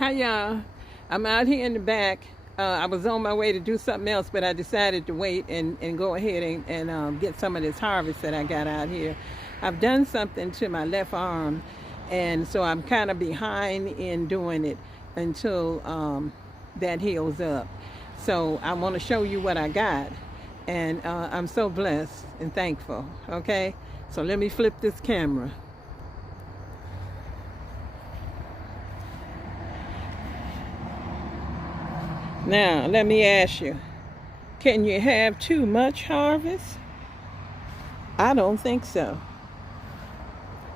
Hi y'all. I'm out here in the back. I was on my way to do something else, but I decided to wait and go ahead and get some of this harvest that I got out here. I've done something to my left arm, and so I'm kind of behind in doing it until that heals up. So I want to show you what I got, and I'm so blessed and thankful. Okay, so let me flip this camera. Now, let me ask you, can you have too much harvest? I don't think so.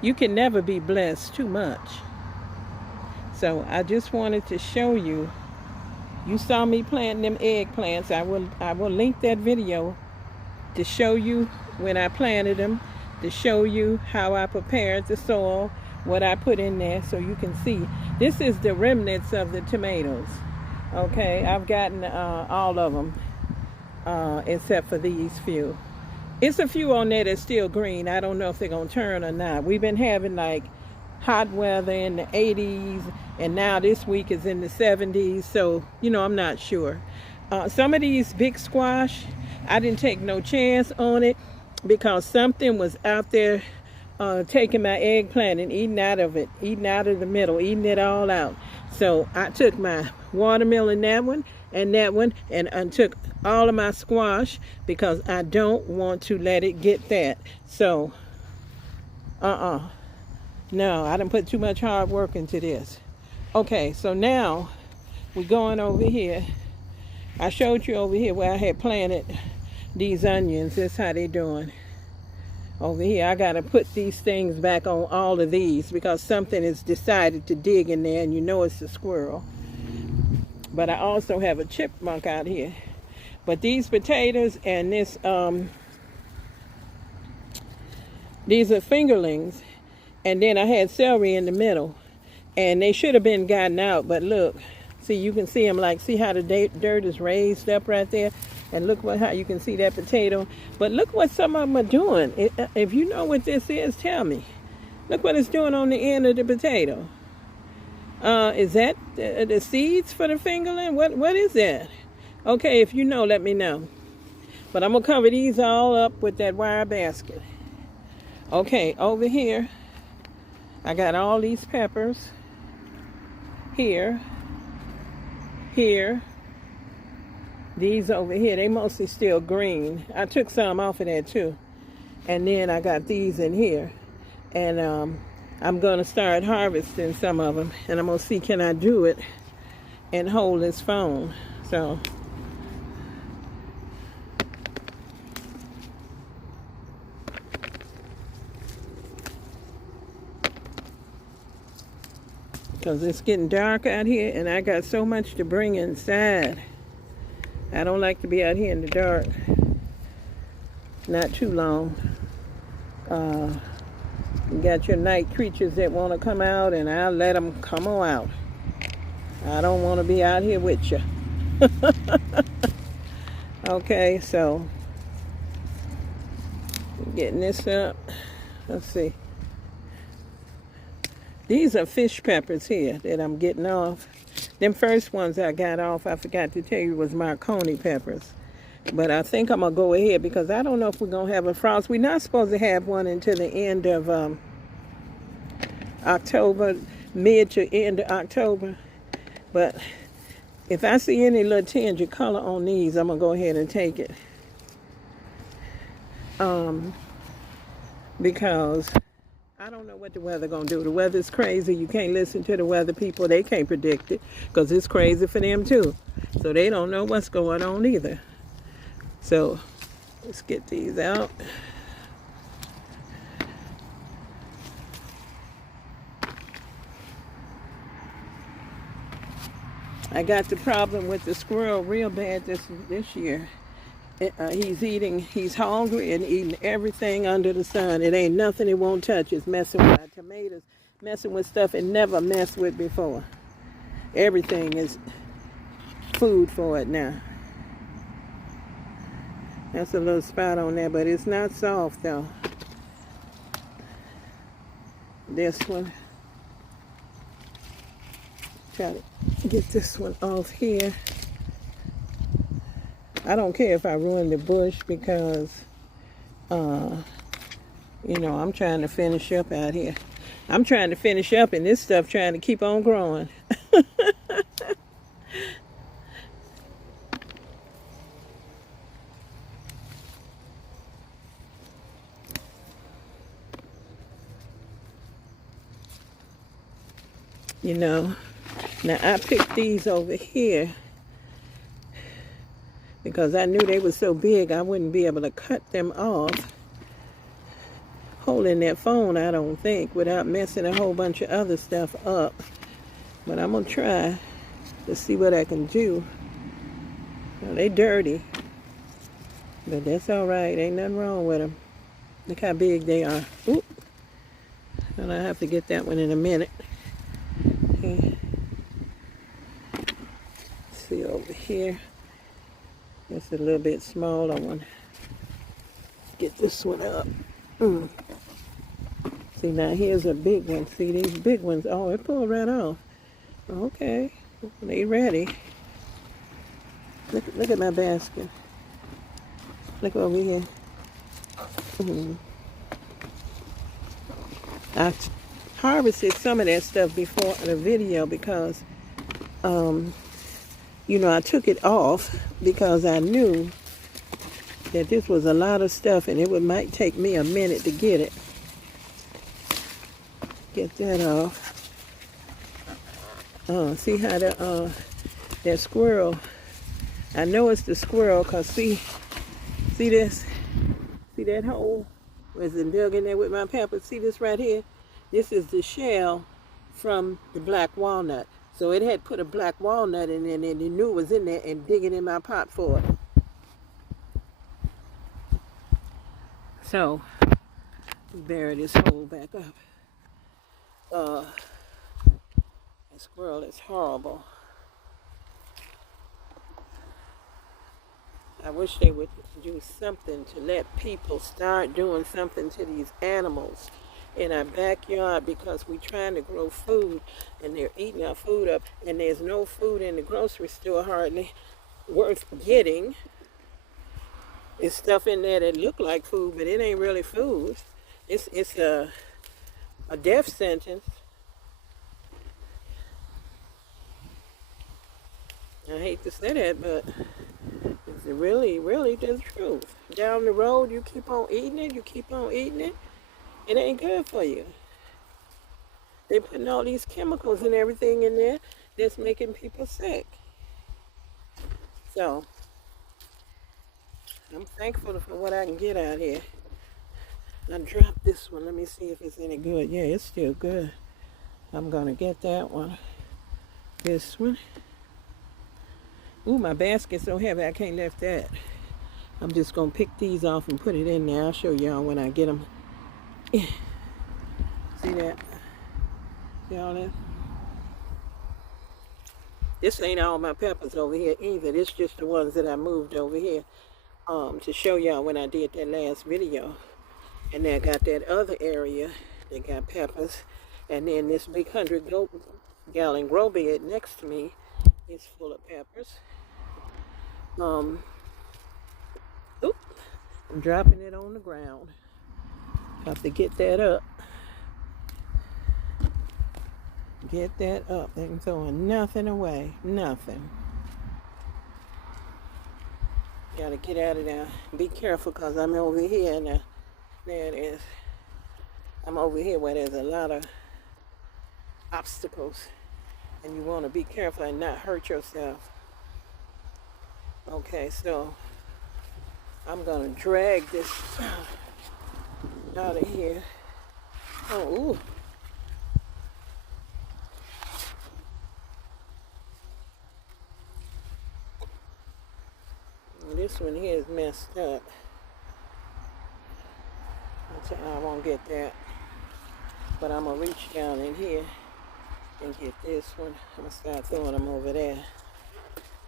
You can never be blessed too much. So I just wanted to show you. You saw me planting them eggplants. I will link that video to show you when I planted them, to show you how I prepared the soil, what I put in there, so you can see. This is the remnants of the tomatoes. Okay, I've gotten all of them except for these few. It's a few on there that's still green. I don't know if they're going to turn or not. We've been having like hot weather in the 80s, and now this week is in the 70s, so I'm not sure. Some of these big squash, I didn't take no chance on it because something was out there taking my eggplant and eating out of it, eating out of the middle, eating it all out. So I took my watermelon, that one, and took all of my squash because I don't want to let it get that. So, no, I didn't put too much hard work into this. Okay, so now we're going over here. I showed you over here where I had planted these onions. That's how they doing. Over here, I gotta put these things back on all of these because something has decided to dig in there, and it's a squirrel. But I also have a chipmunk out here. But these potatoes and this, these are fingerlings, and then I had celery in the middle, and they should have been gotten out. But look, see, you can see them, like, see how the dirt is raised up right there. And look how you can see that potato. But look what some of them are doing. If you know what this is, tell me. Look what it's doing on the end of the potato. Is that the seeds for the fingerling? What is that? Okay, if you know, let me know. But I'm going to cover these all up with that wire basket. Okay, over here, I got all these peppers. Here. These over here, they mostly still green. I took some off of that too. And then I got these in here. And I'm going to start harvesting some of them. And I'm going to see, can I do it and hold this phone. So, because it's getting dark out here and I got so much to bring inside. I don't like to be out here in the dark. Not too long. You got your night creatures that want to come out, and I'll let them come on out. I don't want to be out here with you. Okay, so getting this up. Let's see. These are fish peppers here that I'm getting off. Them first ones I got off, I forgot to tell you, was Marconi peppers. But I think I'm going to go ahead because I don't know if we're going to have a frost. We're not supposed to have one until the end of October, mid to end of October. But if I see any little tinge of color on these, I'm going to go ahead and take it. Because I don't know what the weather going to do. The weather's crazy. You can't listen to the weather people. They can't predict it because it's crazy for them too. So they don't know what's going on either. So let's get these out. I got the problem with the squirrel real bad this year. He's hungry and eating everything under the sun. It ain't nothing he won't touch. It's messing with our tomatoes, messing with stuff it never messed with before. Everything is food for it now. That's a little spot on there, but it's not soft though. This one. Try to get this one off here. I don't care if I ruin the bush because, you know, I'm trying to finish up out here. I'm trying to finish up and this stuff trying to keep on growing. You know, now I picked these over here because I knew they were so big I wouldn't be able to cut them off holding that phone, I don't think, without messing a whole bunch of other stuff up. But I'm gonna try to see what I can do. Well, they dirty, but that's all right. Ain't nothing wrong with them. Look how big they are. Oop. And I have to get that one in a minute. Okay. See over here. It's a little bit smaller one. Get this one up. See, now here's a big one. See these big ones? Oh, it pulled right off. Okay, they ready. Look at my basket. Look over here. I harvested some of that stuff before the video because, you know, I took it off because I knew that this was a lot of stuff and might take me a minute to get it. Get that off. See how that squirrel, I know it's the squirrel because see this? See that hole? Was it dug in there with my pepper? See this right here? This is the shell from the black walnut. So it had put a black walnut in there and it knew it was in there and digging in my pot for it. So, bury this hole back up. That squirrel is horrible. I wish they would do something to let people start doing something to these animals in our backyard because we're trying to grow food and they're eating our food up and there's no food in the grocery store hardly worth getting. There's stuff in there that look like food, but it ain't really food. It's a death sentence. I hate to say that, but it's really the truth. Down the road, you keep on eating it, it ain't good for you. They're putting all these chemicals and everything in there that's making people sick. So, I'm thankful for what I can get out here. I dropped this one. Let me see if it's any good. Yeah, it's still good. I'm going to get that one. This one. Ooh, my basket's so heavy I can't lift that. I'm just going to pick these off and put it in there. I'll show y'all when I get them. See that? See all that? This ain't all my peppers over here either. This just the ones that I moved over here to show y'all when I did that last video. And then I got that other area that got peppers. And then this big 100-gallon grow bed next to me is full of peppers. Oop, I'm dropping it on the ground. Have to get that up. Get that up. They're throwing nothing away. Nothing. Gotta get out of there. Be careful because I'm over here now. There it is. I'm over here where there's a lot of obstacles. And you want to be careful and not hurt yourself. Okay, so I'm going to drag this out of here. Oh, ooh. This one here is messed up. I won't get that. But I'm going to reach down in here and get this one. I'm going to start throwing them over there.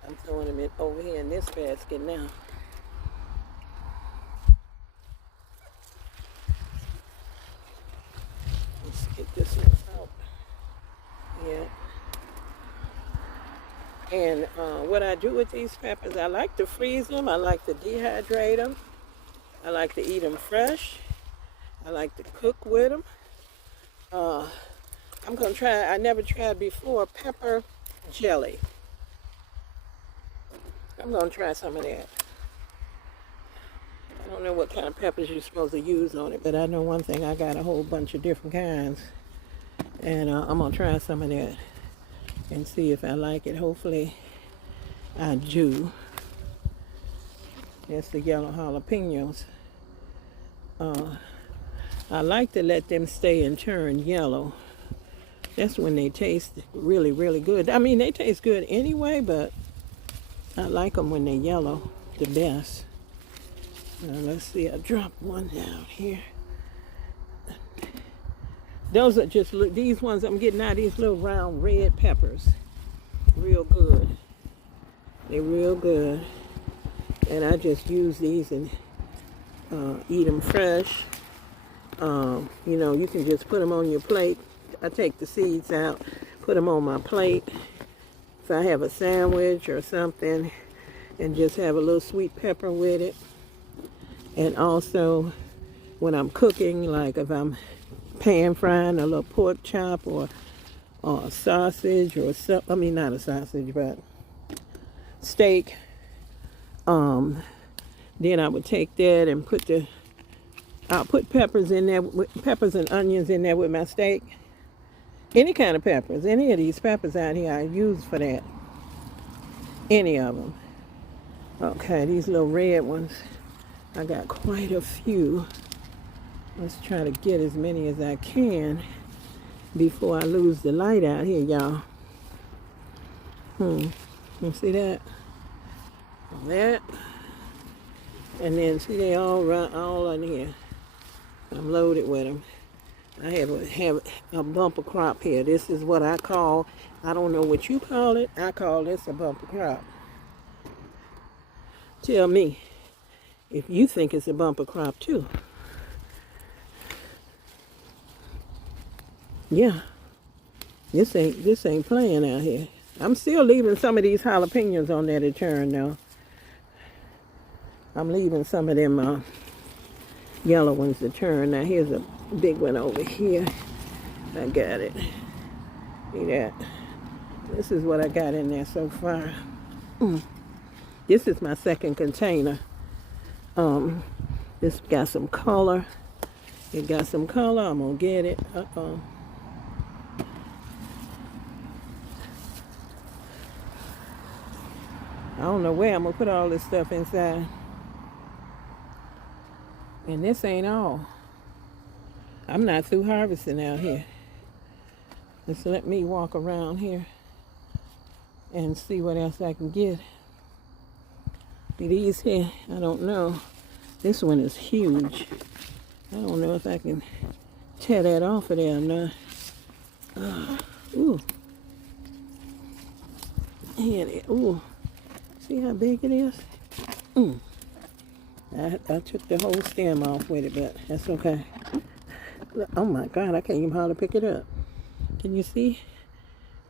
I'm throwing them over here in this basket now. Let's get this one out. Yeah. And what I do with these peppers, I like to freeze them. I like to dehydrate them. I like to eat them fresh. I like to cook with them. I'm going to try, I never tried before, pepper jelly. I'm going to try some of that. I don't know what kind of peppers you're supposed to use on it, but I know one thing, I got a whole bunch of different kinds. And I'm going to try some of that and see if I like it. Hopefully I do. That's the yellow jalapenos. I like to let them stay and turn yellow. That's when they taste really, really good. I mean, they taste good anyway, but I like them when they're yellow the best. Now, let's see, I dropped one down here. Those are just, these ones I'm getting out, these little round red peppers. Real good. They're real good. And I just use these and eat them fresh. You know, you can just put them on your plate. I take the seeds out, put them on my plate. If I have a sandwich or something, and just have a little sweet pepper with it. And also, when I'm cooking, like if I'm pan frying a little pork chop or a sausage or something, I mean not a sausage, but steak, then I would take that and I'll put peppers in there, peppers and onions in there with my steak. Any kind of peppers, any of these peppers out here I use for that. Any of them. Okay, these little red ones, I got quite a few. Let's try to get as many as I can before I lose the light out here, y'all. You see that? That. And then see they all in here. I'm loaded with them. I have a bumper crop here. This is what I call, I don't know what you call it. I call this a bumper crop. Tell me if you think it's a bumper crop too. Yeah. This ain't playing out here. I'm still leaving some of these jalapenos on there to turn though. I'm leaving some of them yellow ones to turn. Now here's a big one over here. I got it. See that? This is what I got in there so far. This is my second container. This got some color. It got some color. I'm gonna get it. I don't know where I'm gonna put all this stuff inside. And this ain't all. I'm not through harvesting out here. Just let me walk around here and see what else I can get. These here, I don't know. This one is huge. I don't know if I can tear that off of there or not. Ooh. Ooh. See how big it is? I took the whole stem off with it, but that's okay. Oh my God, I can't even hardly pick it up. Can you see?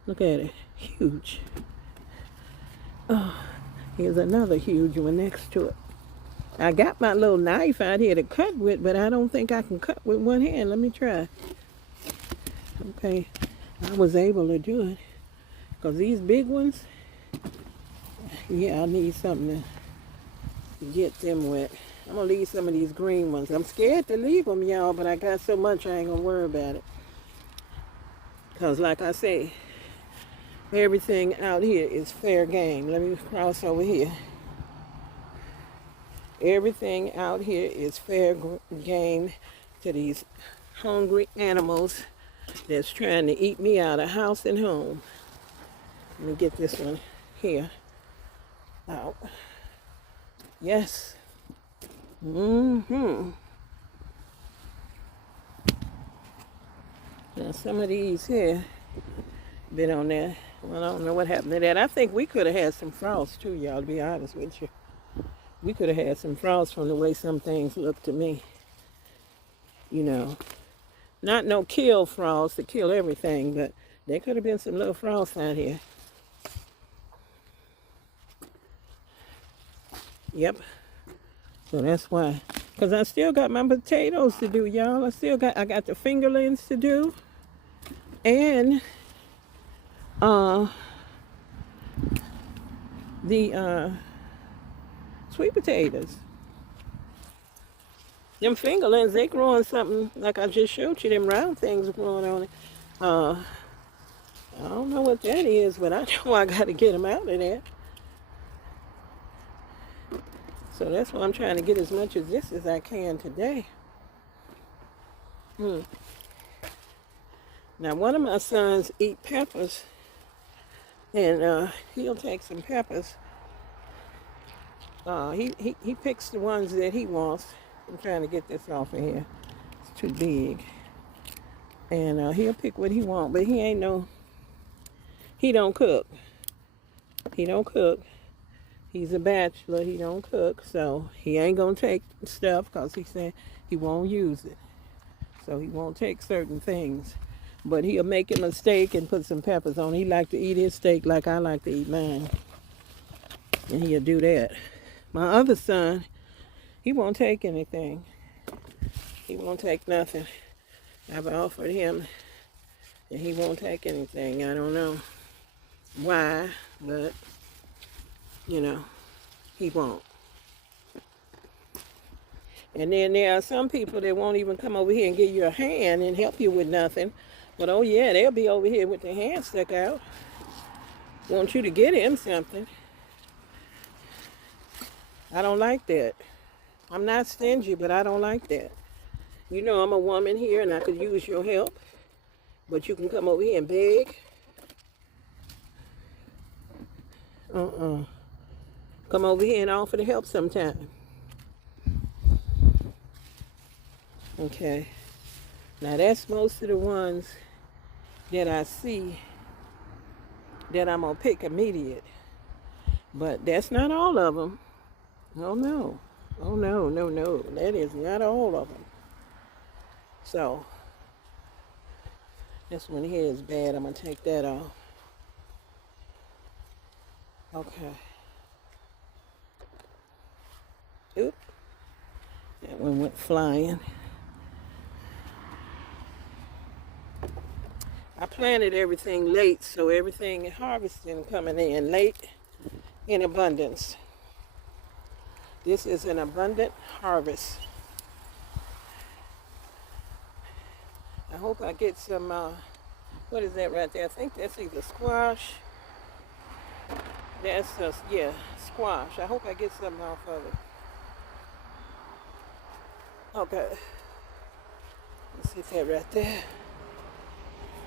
Look at it. Huge. Oh, here's another huge one next to it. I got my little knife out here to cut with, but I don't think I can cut with one hand. Let me try. Okay, I was able to do it. Because these big ones, yeah, I need something to get them with. I'm going to leave some of these green ones. I'm scared to leave them, y'all, but I got so much I ain't going to worry about it. Because like I say, everything out here is fair game. Let me cross over here. Everything out here is fair game to these hungry animals that's trying to eat me out of house and home. Let me get this one here out. Yes. Now some of these here been on there. Well, I don't know what happened to that. I think we could have had some frost too, y'all, to be honest with you. We could have had some frost from the way some things look to me. You know, not no kill frost to kill everything, but there could have been some little frost out here. Yep. So that's why. Because I still got my potatoes to do, y'all. I got the fingerlings to do. And the sweet potatoes. Them fingerlings, they growing something like I just showed you. Them round things growing on it. I don't know what that is, but I know I got to get them out of there. So that's why I'm trying to get as much of this as I can today. Now, one of my sons eat peppers, and he'll take some peppers. He picks the ones that he wants. I'm trying to get this off of here. It's too big. And he'll pick what he wants, but he don't cook. He don't cook. He's a bachelor. He don't cook, so he ain't gonna take stuff because he said he won't use it. So he won't take certain things. But he'll make him a steak and put some peppers on. He like to eat his steak like I like to eat mine. And he'll do that. My other son, he won't take anything. He won't take nothing. I've offered him, and he won't take anything. I don't know why, but, you know, he won't. And then there are some people that won't even come over here and give you a hand and help you with nothing. But, oh, yeah, they'll be over here with their hand stuck out. Want you to get him something. I don't like that. I'm not stingy, but I don't like that. You know I'm a woman here and I could use your help. But you can come over here and beg. Come over here and offer to help sometime. Okay. Now that's most of the ones that I see that I'm going to pick immediate. But that's not all of them. Oh, no. Oh, no, no, no. That is not all of them. So, this one here is bad. I'm going to take that off. Okay. Oop. That one went flying. I planted everything late, so everything harvesting coming in late in abundance. This is an abundant harvest. I hope I get some, what is that right there? I think that's either squash. That's, yeah, squash. I hope I get something off of it. Okay. Let's get that right there.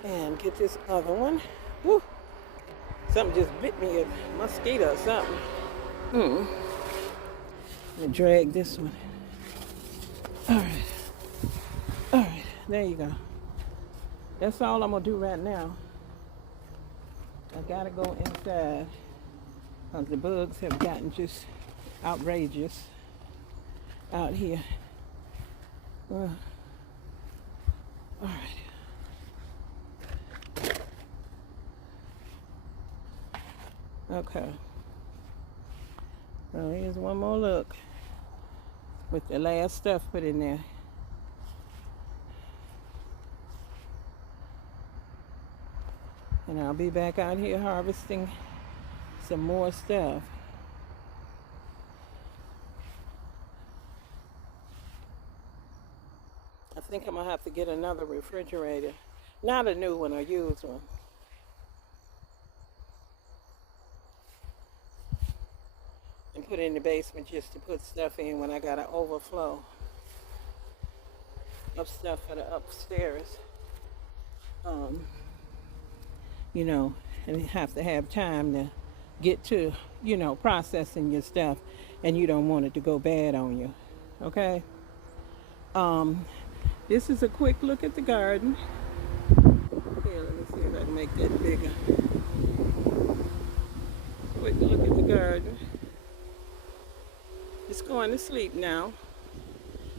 And get this other one. Woo! Something just bit me, a mosquito or something. Let me drag this one. Alright. Alright, there you go. That's all I'm going to do right now. I got to go inside because the bugs have gotten just outrageous out here. Alright. Okay. So here's one more look with the last stuff put in there. And I'll be back out here harvesting some more stuff. I think I'm gonna have to get another refrigerator. Not a new one, a used one. And put it in the basement just to put stuff in when I got an overflow of stuff for the upstairs. You know, and you have to have time to get to, you know, processing your stuff, and you don't want it to go bad on you. Okay? This is a quick look at the garden. Here, let me see if I can make that bigger. Quick look at the garden. It's going to sleep now.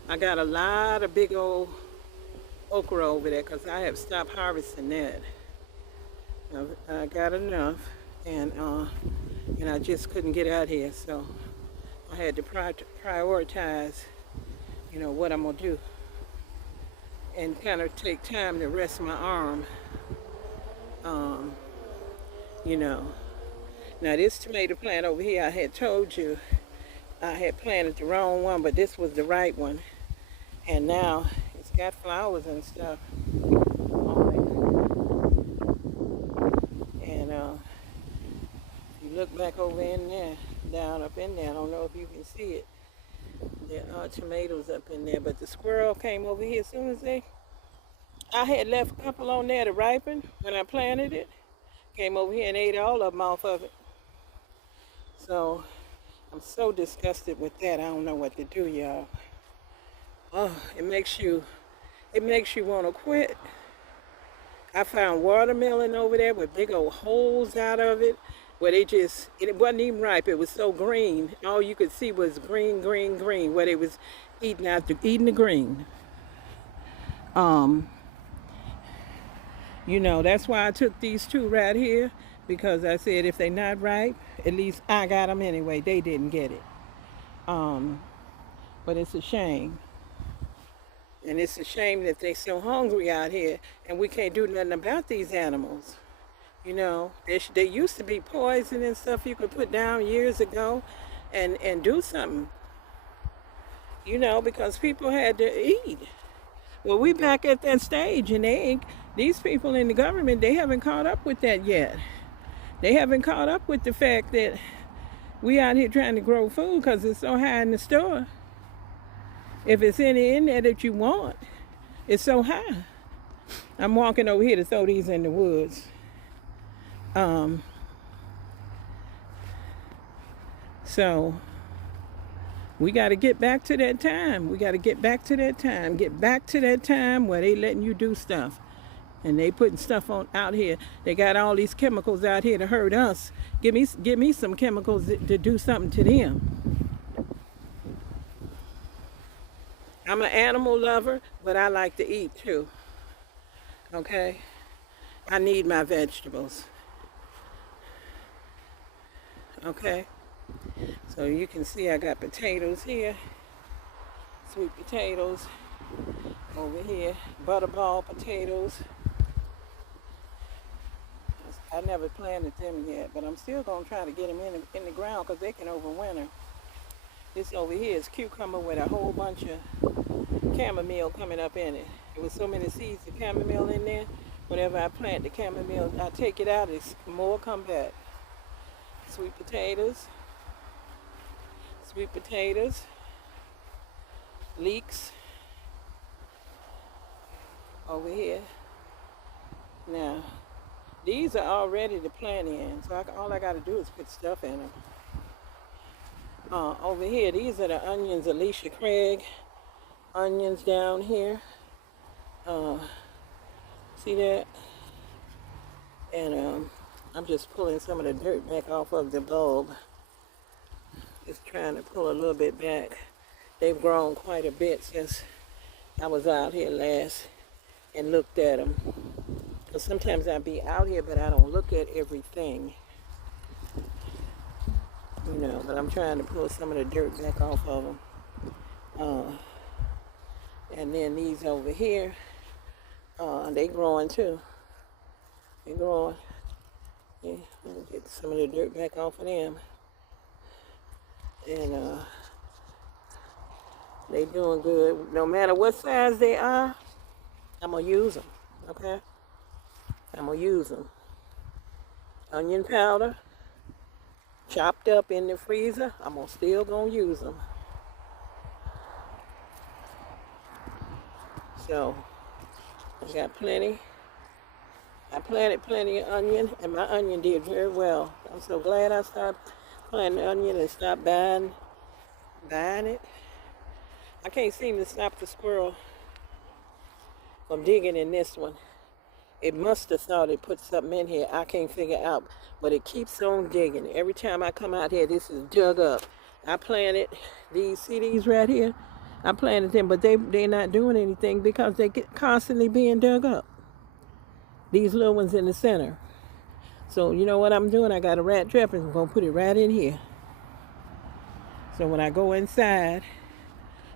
I got a lot of big old okra over there because I have stopped harvesting that. I got enough, and I just couldn't get out here, so I had to prioritize, what I'm gonna do, and kind of take time to rest my arm. Um, you know. Now this tomato plant over here, I had told you I had planted the wrong one, but this was the right one. And now it's got flowers and stuff on it. And if you look back over in there, down up in there, I don't know if you can see it. There are tomatoes up in there, but the squirrel came over here as soon as I had left a couple on there to ripen when I planted it. Came over here and ate all of them off of it. So I'm so disgusted with that. I don't know what to do, y'all. Oh, it makes you want to quit. I found watermelon over there with big old holes out of it, where it wasn't even ripe. It was so green. All you could see was green, green, green, where they was eating the green. That's why I took these two right here, because I said if they're not ripe, at least I got them anyway. They didn't get it. But it's a shame. And it's a shame that they're so hungry out here and we can't do nothing about these animals. They used to be poison and stuff you could put down years ago and do something. Because people had to eat. Well, we back at that stage, and these people in the government, they haven't caught up with that yet. They haven't caught up with the fact that we out here trying to grow food because it's so high in the store. If it's any in there that you want, it's so high. I'm walking over here to throw these in the woods. So we got to get back to that time. Get back to that time where they letting you do stuff. And they putting stuff on out here. They got all these chemicals out here to hurt us. Give me some chemicals to do something to them. I'm an animal lover, but I like to eat too. Okay? I need my vegetables. Okay? So you can see I got potatoes here. Sweet potatoes over here. Butterball potatoes. I never planted them yet, but I'm still going to try to get them in the ground because they can overwinter. This over here is cucumber with a whole bunch of chamomile coming up in it. There was so many seeds of chamomile in there. Whenever I plant the chamomile, I take it out, it's more come back. Sweet potatoes. Leeks. Over here. Now, these are all ready to plant in, so all I got to do is put stuff in them. Over here, these are the onions, Alicia Craig onions down here. See that? And I'm just pulling some of the dirt back off of the bulb. Just trying to pull a little bit back. They've grown quite a bit since I was out here last and looked at them. Because sometimes I be out here, but I don't look at everything. But I'm trying to pull some of the dirt back off of them. And then these over here, they growing too. They growing. Yeah, let me get some of the dirt back off of them. And they doing good. No matter what size they are, I'm going to use them, okay? I'm going to use them. Onion powder, chopped up in the freezer, still going to use them. So, I got plenty. I planted plenty of onion, and my onion did very well. I'm so glad I stopped planting onion and stopped buying it. I can't seem to stop the squirrel from digging in this one. It must have thought it put something in here I can't figure out, but it keeps on digging. Every time I come out here, this is dug up. I planted these right here. I planted them, but they're not doing anything because they get constantly being dug up. These little ones in the center. So you know what I'm doing? I got a rat trap and I'm going to put it right in here. So when I go inside,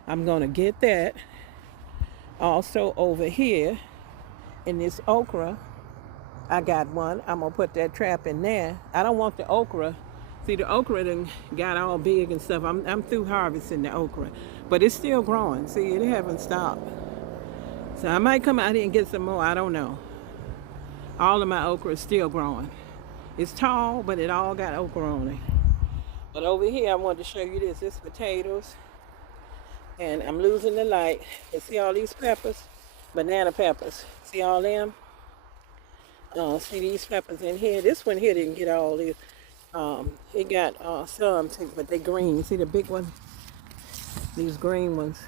I'm gonna get that. Also over here in this okra, I got one. I'm gonna put that trap in there. I don't want the okra. See, the okra done got all big and stuff. I'm through harvesting the okra, but it's still growing. See, it haven't stopped. So I might come out here and get some more. I don't know. All of my okra is still growing. It's tall, but it all got okra on it. But over here, I wanted to show you this. It's potatoes. And I'm losing the light. You see all these peppers? Banana peppers. See all them? See these peppers in here? This one here didn't get all this. It got some, but they green. See the big one? These green ones.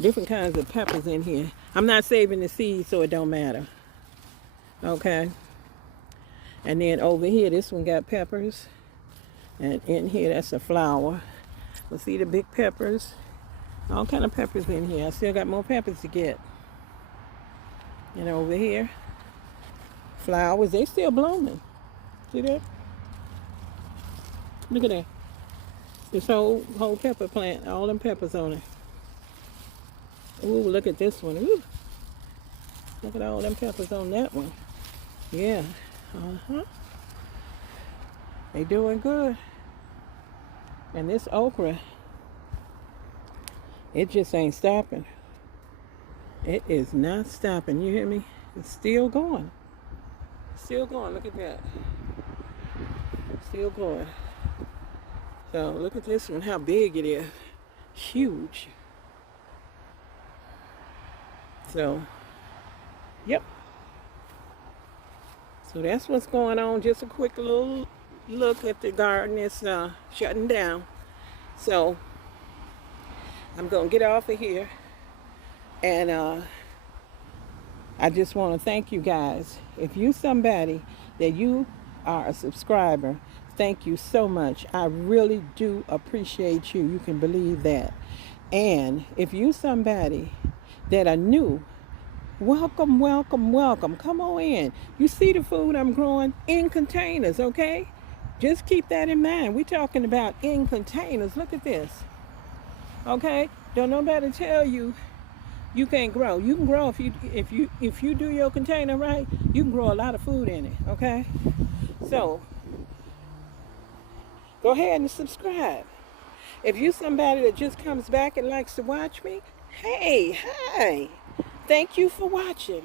Different kinds of peppers in here. I'm not saving the seeds, so it don't matter. Okay. And then over here, this one got peppers. And in here, that's a flower. We'll see the big peppers. All kind of peppers in here. I still got more peppers to get. And over here, flowers. They still blooming. See that? Look at that. This whole pepper plant. All them peppers on it. Ooh, look at this one. Ooh. Look at all them peppers on that one. Yeah. Uh-huh. They doing good. And this okra, it just ain't stopping. It is not stopping. You hear me? It's still going. Still going. Look at that. Still going. So look at this one, how big it is. Huge. So, yep. So that's what's going on. Just a quick little look at the garden. It's shutting down. So I'm going to get off of here. And I just want to thank you guys. If you somebody that you are a subscriber, thank you so much. I really do appreciate you. You can believe that. And if you somebody that are new, welcome, welcome, welcome. Come on in. You see the food I'm growing in containers, okay? Just keep that in mind. We're talking about in containers. Look at this. Okay? Don't nobody tell you you can't grow. You can grow if you do your container right. You can grow a lot of food in it, okay? So go ahead and subscribe. If you somebody that just comes back and likes to watch me, hey, hi. Thank you for watching.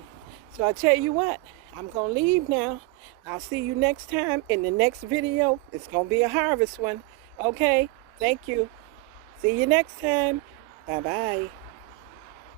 So I tell you what, I'm going to leave now. I'll see you next time in the next video. It's going to be a harvest one. Okay? Thank you. See you next time. Bye-bye.